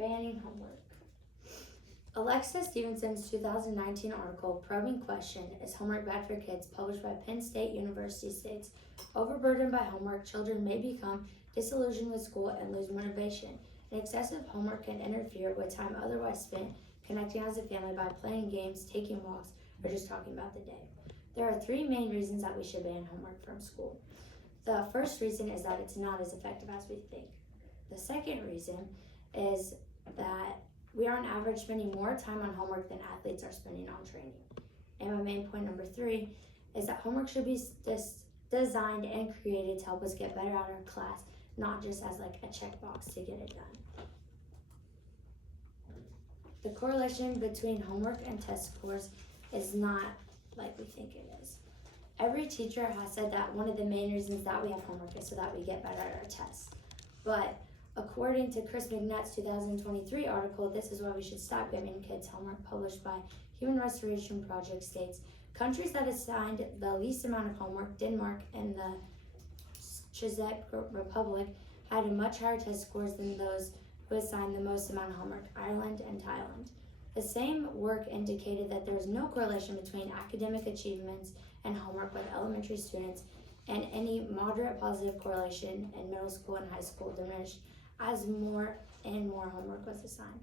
Banning homework. Alexa Stevenson's 2019 article, Probing Question, Is Homework Bad for Kids?, published by Penn State University, states, overburdened by homework, children may become disillusioned with school and lose motivation. And excessive homework can interfere with time otherwise spent connecting as a family by playing games, taking walks, or just talking about the day. There are three main reasons that we should ban homework from school. The first reason is that it's not as effective as we think. The second reason is that we are on average spending more time on homework than athletes are spending on training. And my main point number 3 is that homework should be designed and created to help us get better at our class, not just as like a checkbox to get it done. The correlation between homework and test scores is not like we think it is. Every teacher has said that one of the main reasons that we have homework is so that we get better at our tests. But according to Chris McNutt's 2023 article, This Is Why We Should Stop Giving Kids Homework, published by Human Restoration Project, states, countries that assigned the least amount of homework, Denmark and the Czech Republic, had a much higher test scores than those who assigned the most amount of homework, Ireland and Thailand. The same work indicated that there is no correlation between academic achievements and homework with elementary students, and any moderate positive correlation in middle school and high school diminished as more and more homework was assigned.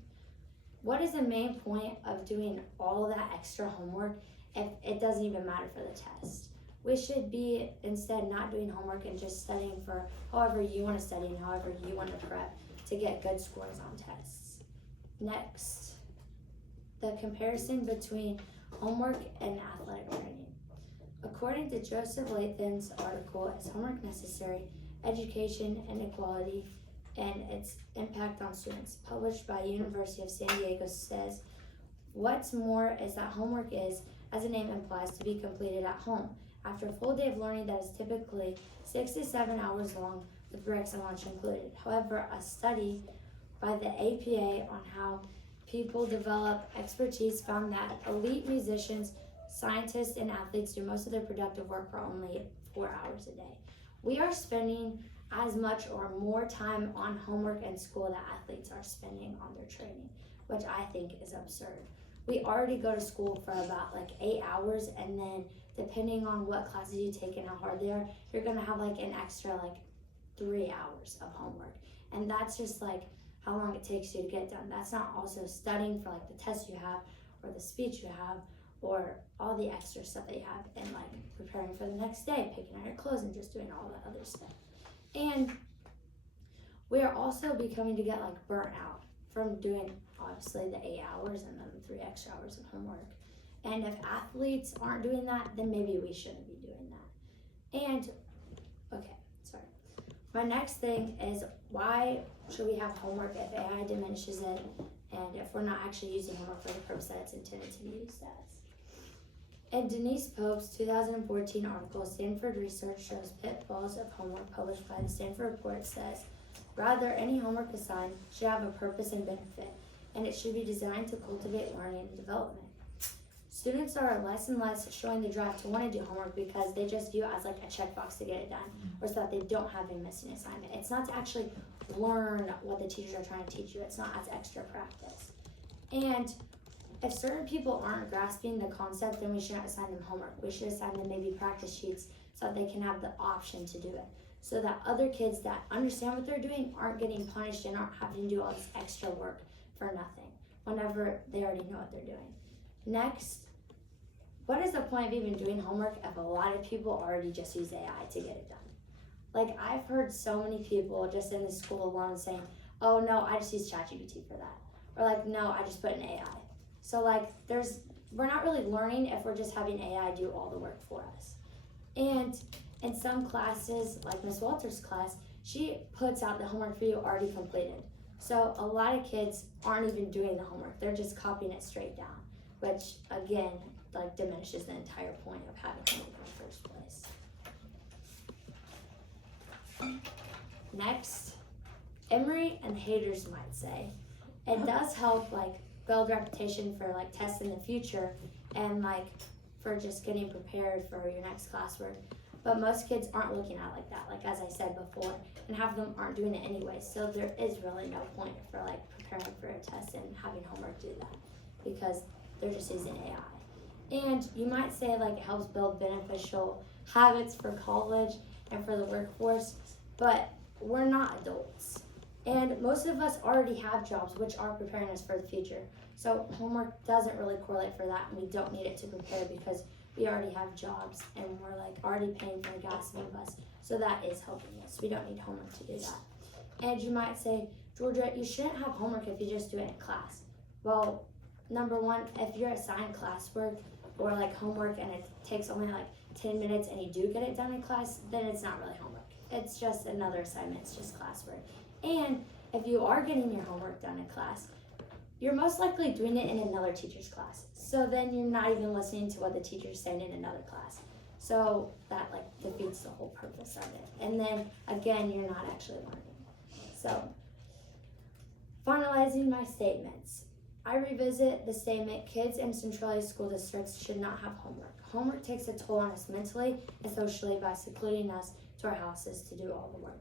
What is the main point of doing all that extra homework if it doesn't even matter for the test? We should be instead not doing homework and just studying for however you want to study and however you want to prep to get good scores on tests. Next, the comparison between homework and athletic training. According to Joseph Latham's article, Is Homework Necessary? Education Inequality and Its Impact on Students, published by University of San Diego, says, what's more is that homework is, as the name implies, to be completed at home, after a full day of learning that is typically 6 to 7 hours long, with breaks and lunch included. However, a study by the APA on how people develop expertise found that elite musicians, scientists, and athletes do most of their productive work for only 4 hours a day. We are spending as much or more time on homework and school that athletes are spending on their training, which I think is absurd. We already go to school for about like 8 hours, and then depending on what classes you take and how hard they are, you're gonna have like an extra like 3 hours of homework. And that's just like how long it takes you to get done. That's not also studying for like the test you have or the speech you have or all the extra stuff that you have, and like preparing for the next day, picking out your clothes and just doing all that other stuff. And we are also becoming to get like burnt out from doing obviously the 8 hours and then the 3 extra hours of homework. And if athletes aren't doing that, then maybe we shouldn't be doing that. And my next thing is, why should we have homework if AI diminishes it and if we're not actually using homework for the purpose that it's intended to be used as? In Denise Pope's 2014 article, Stanford Research Shows Pitfalls of Homework, published by the Stanford Report, says, rather, any homework assigned should have a purpose and benefit, and it should be designed to cultivate learning and development. Students are less and less showing the drive to want to do homework because they just view it as like a checkbox to get it done, or so that they don't have a missing assignment. It's not to actually learn what the teachers are trying to teach you. It's not as extra practice. And if certain people aren't grasping the concept, then we shouldn't assign them homework. We should assign them maybe practice sheets so that they can have the option to do it, so that other kids that understand what they're doing aren't getting punished and aren't having to do all this extra work for nothing whenever they already know what they're doing. Next, what is the point of even doing homework if a lot of people already just use AI to get it done? Like, I've heard so many people just in the school alone saying, oh no, I just use ChatGPT for that. Or like, no, I just put in AI. So like, we're not really learning if we're just having AI do all the work for us. And in some classes, like Miss Walter's class, she puts out the homework for you already completed. So a lot of kids aren't even doing the homework. They're just copying it straight down, which again, like diminishes the entire point of having homework in the first place. Next, Emory and haters might say, it does help like build reputation for like tests in the future and like for just getting prepared for your next classwork. But most kids aren't looking at it like that, like as I said before, and half of them aren't doing it anyway. So there is really no point for like preparing for having homework do that because they're just using AI. And you might say like it helps build beneficial habits for college and for the workforce, but we're not adults. And most of us already have jobs which are preparing us for the future. So homework doesn't really correlate for that, and we don't need it to prepare because we already have jobs and we're like already paying for the gas in the bus. So that is helping us. We don't need homework to do that. And you might say, Georgia, you shouldn't have homework if you just do it in class. Well, number one, if you're assigned classwork or like homework and it takes only like 10 minutes and you do get it done in class, then it's not really homework. It's just another assignment, it's just classwork. And if you are getting your homework done in class, you're most likely doing it in another teacher's class. So then you're not even listening to what the teacher's saying in another class. So that like defeats the whole purpose of it. And then again, you're not actually learning. So finalizing my statements. I revisit the statement, kids in Centralia school districts should not have homework. Homework takes a toll on us mentally and socially by secluding us to our houses to do all the work.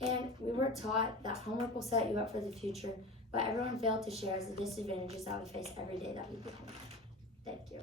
And we were taught that homework will set you up for the future, but everyone failed to share the disadvantages that we face every day that we do homework. Thank you.